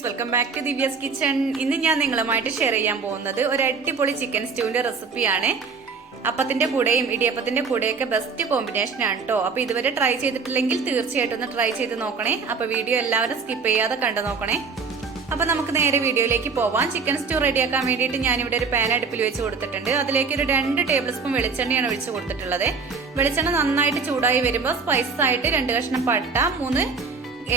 Friends, welcome back to Divya's kitchen. ഇന്ന് ഞാൻ നിങ്ങളുമായിട്ട് ഷെയർ ചെയ്യാൻ പോകുന്നത് ഒരു അടിപൊളി ചിക്കൻ സ്റ്റൂവിന്റെ റെസിപ്പിയാണ്. അപ്പത്തിന്റെ കൂടെയും ഇടിയപ്പത്തിന്റെ കൂടെയൊക്കെ ബെസ്റ്റ് കോമ്പിനേഷൻ ആണ് കേട്ടോ. അപ്പൊ ഇതുവരെ ട്രൈ ചെയ്തിട്ടില്ലെങ്കിൽ തീർച്ചയായിട്ടും ഒന്ന് ട്രൈ ചെയ്ത് നോക്കണേ. അപ്പൊ വീഡിയോ എല്ലാവരും സ്കിപ്പ് ചെയ്യാതെ കണ്ടു നോക്കണേ. അപ്പൊ നമുക്ക് നേരെ വീഡിയോയിലേക്ക് പോവാം. ചിക്കൻ സ്റ്റൂ റെഡിയാക്കാൻ വേണ്ടിയിട്ട് ഞാനിവിടെ ഒരു പാൻ അടുപ്പിൽ വെച്ച് കൊടുത്തിട്ടുണ്ട്. അതിലേക്ക് ഒരു 2 ടേബിൾ സ്പൂൺ വെളിച്ചെണ്ണയാണ് ഒഴിച്ച് കൊടുത്തിട്ടുള്ളത്. വെളിച്ചെണ്ണ നന്നായിട്ട് ചൂടായി വരുമ്പോൾ സ്പൈസസ് ആയിട്ട് 2 കഷ്ണം പട്ട, 3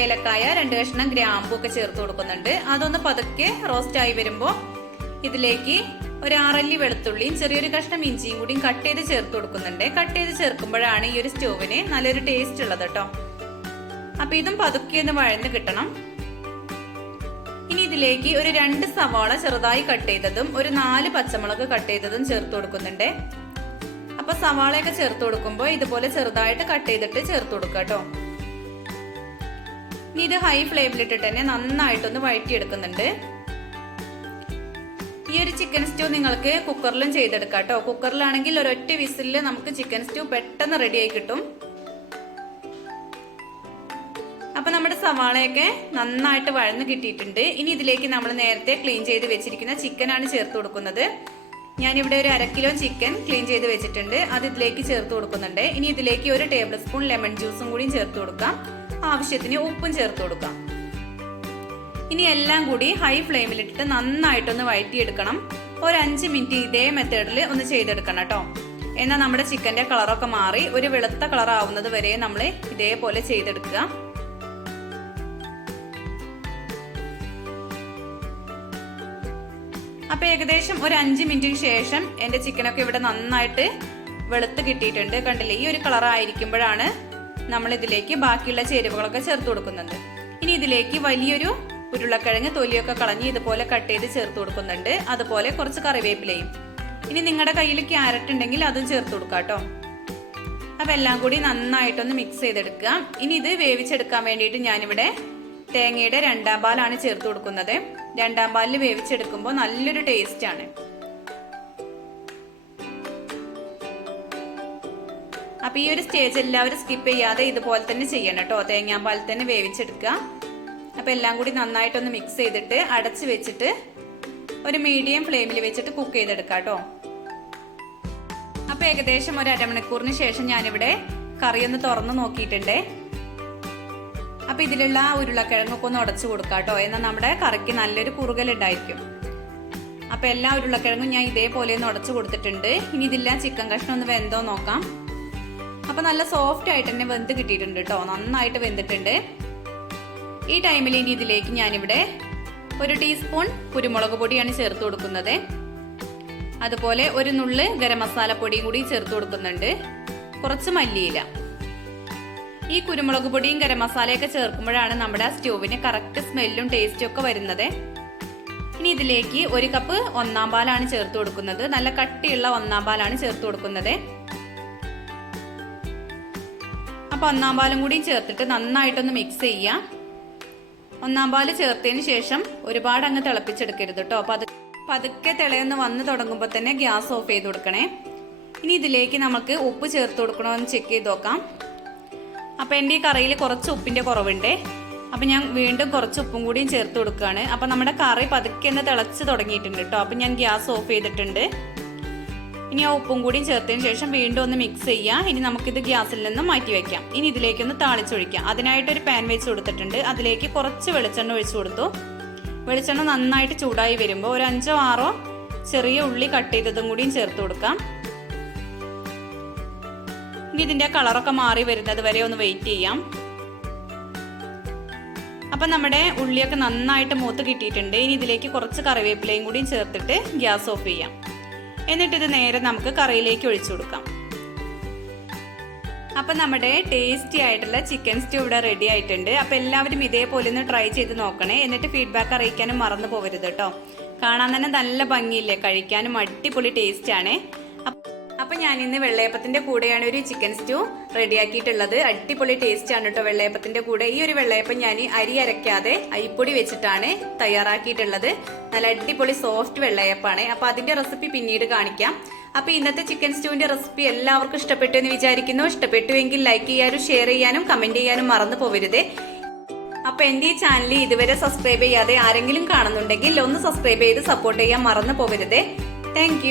ഏലക്കായ, 2 കഷ്ണം ഗ്രാമ്പൂ ഒക്കെ ചേർത്ത് കൊടുക്കുന്നുണ്ട്. അതൊന്ന് പതുക്കെ റോസ്റ്റ് ആയി വരുമ്പോൾ ഇതിലേക്ക് ഒരു 6 അല്ലി വെളുത്തുള്ളിയും ചെറിയൊരു കഷ്ണം ഇഞ്ചിയും കൂടിയും കട്ട് ചെയ്ത് ചേർത്ത് കൊടുക്കുന്നുണ്ട്. കട്ട് ചെയ്ത് ചേർക്കുമ്പോഴാണ് ഈ ഒരു സ്റ്റൂവിന് നല്ലൊരു ടേസ്റ്റ് ഉള്ളത് കേട്ടോ. അപ്പൊ ഇതും പതുക്കെ ഒന്ന് വഴന്ന് കിട്ടണം. ഇനി ഇതിലേക്ക് ഒരു 2 സവാള ചെറുതായി കട്ട് ചെയ്തതും ഒരു 4 പച്ചമുളക് കട്ട് ചെയ്തതും ചേർത്ത് കൊടുക്കുന്നുണ്ട്. അപ്പൊ സവാളയൊക്കെ ചേർത്ത് കൊടുക്കുമ്പോൾ ഇതുപോലെ ചെറുതായിട്ട് കട്ട് ചെയ്തിട്ട് ചേർത്ത് കൊടുക്കുക കേട്ടോ. ഇനി ഇത് ഹൈ ഫ്ലെയിമിലിട്ടിട്ട് തന്നെ നന്നായിട്ടൊന്ന് വഴറ്റിയെടുക്കുന്നുണ്ട്. ഈ ഒരു ചിക്കൻ സ്റ്റൂ നിങ്ങൾക്ക് കുക്കറിലും ചെയ്തെടുക്കാം കേട്ടോ. കുക്കറിലാണെങ്കിൽ ഒരൊറ്റ വിസിലിൽ നമുക്ക് ചിക്കൻ സ്റ്റൂ പെട്ടെന്ന് റെഡി ആയി കിട്ടും. അപ്പൊ നമ്മുടെ സവാളയൊക്കെ നന്നായിട്ട് വഴന്ന് കിട്ടിയിട്ടുണ്ട്. ഇനി ഇതിലേക്ക് നമ്മൾ നേരത്തെ ക്ലീൻ ചെയ്ത് വെച്ചിരിക്കുന്ന ചിക്കനാണ് ചേർത്ത് കൊടുക്കുന്നത്. ഞാനിവിടെ ഒരു 1/2 കിലോ ചിക്കൻ ക്ലീൻ ചെയ്ത് വെച്ചിട്ടുണ്ട്. അത് ഇതിലേക്ക് ചേർത്ത് കൊടുക്കുന്നുണ്ട്. ഇനി ഇതിലേക്ക് ഒരു ടേബിൾ സ്പൂൺ ലെമൺ ജ്യൂസും കൂടി ചേർത്ത് കൊടുക്കാം. ആവശ്യത്തിന് ഉപ്പും ചേർത്ത് കൊടുക്കാം. ഇനി എല്ലാം കൂടി ഹൈ ഫ്ലെയിമിലിട്ടിട്ട് നന്നായിട്ടൊന്ന് വഴറ്റിയെടുക്കണം. ഒരു 5 മിനിറ്റ് ഇതേ മെത്തേഡിൽ ഒന്ന് ചെയ്തെടുക്കണം കേട്ടോ. എന്നാൽ നമ്മുടെ ചിക്കന്റെ കളറൊക്കെ മാറി ഒരു വെളുത്ത കളർ ആവുന്നത് വരെ നമ്മൾ ഇതേപോലെ ചെയ്തെടുക്കുക. അപ്പൊ ഏകദേശം ഒരു 5 മിനിറ്റിന് ശേഷം എന്റെ ചിക്കനൊക്കെ ഇവിടെ നന്നായിട്ട് വെളുത്ത് കിട്ടിയിട്ടുണ്ട്. കണ്ടില്ലേ, ഈ ഒരു കളർ ആയിരിക്കുമ്പോഴാണ് നമ്മൾ ഇതിലേക്ക് ബാക്കിയുള്ള ചേരുവകളൊക്കെ ചേർത്ത് കൊടുക്കുന്നുണ്ട്. ഇനി ഇതിലേക്ക് വലിയൊരു ഉരുളക്കിഴങ്ങ് തൊലിയൊക്കെ കളഞ്ഞ് ഇതുപോലെ കട്ട് ചെയ്ത് ചേർത്ത് കൊടുക്കുന്നുണ്ട്. അതുപോലെ കുറച്ച് കറിവേപ്പിലയും. ഇനി നിങ്ങളുടെ കയ്യിൽ ക്യാരറ്റ് ഉണ്ടെങ്കിൽ അതും ചേർത്ത് കൊടുക്കാം കേട്ടോ. അപ്പൊ എല്ലാം കൂടി നന്നായിട്ടൊന്ന് മിക്സ് ചെയ്തെടുക്കുക. ഇനി ഇത് വേവിച്ചെടുക്കാൻ വേണ്ടിയിട്ട് ഞാനിവിടെ തേങ്ങയുടെ 2ാം പാലാണ് ചേർത്ത് കൊടുക്കുന്നത്. 2ാം പാലിൽ വേവിച്ചെടുക്കുമ്പോൾ നല്ലൊരു ടേസ്റ്റ് ആണ്. അപ്പൊ ഈ ഒരു സ്റ്റേജ് എല്ലാവരും സ്കിപ്പ് ചെയ്യാതെ ഇതുപോലെ തന്നെ ചെയ്യണം കേട്ടോ. തേങ്ങാപ്പാൽ തന്നെ വേവിച്ചെടുക്കുക. അപ്പൊ എല്ലാം കൂടി നന്നായിട്ടൊന്ന് മിക്സ് ചെയ്തിട്ട് അടച്ചു വെച്ചിട്ട് ഒരു മീഡിയം ഫ്ലെയിമിൽ വെച്ചിട്ട് കുക്ക് ചെയ്തെടുക്കാം കേട്ടോ. അപ്പൊ ഏകദേശം ഒരു അരമണിക്കൂറിന് ശേഷം ഞാനിവിടെ കറി ഒന്ന് തുറന്നു നോക്കിയിട്ടുണ്ട്. അപ്പൊ ഇതിലുള്ള ഉരുളക്കിഴങ്ങൊക്കെ ഒന്ന് ഉടച്ചു കൊടുക്കാം കേട്ടോ. എന്നാൽ നമ്മുടെ കറിക്ക് നല്ലൊരു കുറുകൽ ഉണ്ടായിരിക്കും. അപ്പൊ എല്ലാ ഉരുളക്കിഴങ്ങും ഞാൻ ഇതേപോലെ ഒന്ന് ഉടച്ചു കൊടുത്തിട്ടുണ്ട്. ഇനി ഇതില്ല ചിക്കൻ കഷ്ണം ഒന്ന് വെന്തോ നോക്കാം. അപ്പൊ നല്ല സോഫ്റ്റ് ആയിട്ട് തന്നെ വെന്ത് കിട്ടിയിട്ടുണ്ട് കേട്ടോ. നന്നായിട്ട് വെന്തിട്ടുണ്ട്. ഈ ടൈമിൽ ഇനി ഇതിലേക്ക് ഞാനിവിടെ ഒരു ടീസ്പൂൺ കുരുമുളക് പൊടിയാണ് ചേർത്ത് കൊടുക്കുന്നത്. അതുപോലെ ഒരു നുള്ള് ഗരം മസാല പൊടിയും കൂടി ചേർത്ത് കൊടുക്കുന്നുണ്ട്. കുറച്ച് മല്ലിയില. ഈ കുരുമുളക് പൊടിയും ഗരം മസാലയൊക്കെ ചേർക്കുമ്പോഴാണ് നമ്മുടെ സ്റ്റൂവിന് കറക്റ്റ് സ്മെല്ലും ടേസ്റ്റും ഒക്കെ വരുന്നത്. ഇനി ഇതിലേക്ക് 1 കപ്പ് 1ാം പാലാണ് ചേർത്ത് കൊടുക്കുന്നത്. നല്ല കട്ടിയുള്ള 1ാം പാലാണ് ചേർത്ത് കൊടുക്കുന്നത്. അപ്പൊ 1ാം പാലും കൂടി ചേർത്തിട്ട് നന്നായിട്ടൊന്ന് മിക്സ് ചെയ്യാം. 1ാം പാല് ചേർത്തതിന് ശേഷം ഒരുപാട് അങ്ങ് തിളപ്പിച്ചെടുക്കരുത് കേട്ടോ. അപ്പൊ അത് പതുക്കെ തിളയൊന്ന് വന്ന് തുടങ്ങുമ്പോൾ തന്നെ ഗ്യാസ് ഓഫ് ചെയ്ത് കൊടുക്കണേ. ഇനി ഇതിലേക്ക് നമുക്ക് ഉപ്പ് ചേർത്ത് കൊടുക്കണമെന്ന് ചെക്ക് ചെയ്ത് നോക്കാം. അപ്പൊ എൻ്റെ ഈ കറിയിൽ കുറച്ച് ഉപ്പിന്റെ കുറവുണ്ട്. അപ്പൊ ഞാൻ വീണ്ടും കുറച്ച് ഉപ്പും കൂടിയും ചേർത്ത് കൊടുക്കുകയാണ്. അപ്പൊ നമ്മുടെ കറി പതുക്കെ ഒന്ന് തിളച്ച് തുടങ്ങിയിട്ടുണ്ട് കേട്ടോ. അപ്പൊ ഞാൻ ഗ്യാസ് ഓഫ് ചെയ്തിട്ടുണ്ട്. ഇനി ആ ഉപ്പും കൂടിയും ചേർത്തതിന് ശേഷം വീണ്ടും ഒന്ന് മിക്സ് ചെയ്യാം. ഇനി നമുക്കിത് ഗ്യാസിൽ നിന്ന് മാറ്റി വെക്കാം. ഇനി ഇതിലേക്കൊന്ന് താളിച്ചൊഴിക്കാം. അതിനായിട്ടൊരു പാൻ വെച്ച് കൊടുത്തിട്ടുണ്ട്. അതിലേക്ക് കുറച്ച് വെളിച്ചെണ്ണ ഒഴിച്ചു കൊടുത്തു. വെളിച്ചെണ്ണ നന്നായിട്ട് ചൂടായി വരുമ്പോൾ ഒരു 5ഓ 6ഓ ചെറിയ ഉള്ളി കട്ട് ചെയ്തതും കൂടിയും ചേർത്ത് കൊടുക്കാം. ഇനി ഇതിന്റെ കളറൊക്കെ മാറി വരുന്നത് വരെ ഒന്ന് വെയിറ്റ് ചെയ്യാം. അപ്പൊ നമ്മുടെ ഉള്ളിയൊക്കെ നന്നായിട്ട് മൂത്ത് കിട്ടിയിട്ടുണ്ട്. ഇനി ഇതിലേക്ക് കുറച്ച് കറിവേപ്പിലയും കൂടിയും ചേർത്തിട്ട് ഗ്യാസ് ഓഫ് ചെയ്യാം. എന്നിട്ട് ഇത് നേരെ നമുക്ക് കറിയിലേക്ക് ഒഴിച്ചു കൊടുക്കാം. അപ്പൊ നമ്മുടെ ടേസ്റ്റി ആയിട്ടുള്ള ചിക്കൻ സ്റ്റൂ ഇവിടെ റെഡി ആയിട്ടുണ്ട്. അപ്പൊ എല്ലാവരും ഇതേപോലെ ഒന്ന് ട്രൈ ചെയ്ത് നോക്കണേ. എന്നിട്ട് ഫീഡ്ബാക്ക് അറിയിക്കാനും മറന്നു പോകരുത് കേട്ടോ. കാണാൻ തന്നെ നല്ല ഭംഗിയില്ലേ, കഴിക്കാനും അടിപൊളി ടേസ്റ്റ് ആണ്. അപ്പൊ ഞാൻ ഇന്ന് വെള്ളയപ്പത്തിന്റെ കൂടെയാണ് ഒരു ചിക്കൻ സ്റ്റൂ റെഡിയാക്കിയിട്ടുള്ളത്. അടിപൊളി ടേസ്റ്റ് ആണ് കേട്ടോ വെള്ളയപ്പത്തിന്റെ കൂടെ. ഈ ഒരു വെള്ളയപ്പം ഞാൻ അരി അരയ്ക്കാതെ അരിപ്പൊടി വെച്ചിട്ടാണ് തയ്യാറാക്കിയിട്ടുള്ളത്. നല്ല അടിപൊളി സോഫ്റ്റ് വെള്ളയപ്പാണ്. അപ്പൊ അതിന്റെ റെസിപ്പി പിന്നീട് കാണിക്കാം. അപ്പൊ ഇന്നത്തെ ചിക്കൻ സ്റ്റൂവിന്റെ റെസിപ്പി എല്ലാവർക്കും ഇഷ്ടപ്പെട്ടു എന്ന് വിചാരിക്കുന്നു. ഇഷ്ടപ്പെട്ടുവെങ്കിൽ ലൈക്ക് ചെയ്യാനും ഷെയർ ചെയ്യാനും കമന്റ് ചെയ്യാനും മറന്നു പോകരുത്. അപ്പൊ എന്റെ ഈ ചാനൽ ഇതുവരെ സബ്സ്ക്രൈബ് ചെയ്യാതെ ആരെങ്കിലും കാണുന്നുണ്ടെങ്കിൽ ഒന്ന് സബ്സ്ക്രൈബ് ചെയ്ത് സപ്പോർട്ട് ചെയ്യാൻ മറന്നു പോകരുതേ. താങ്ക്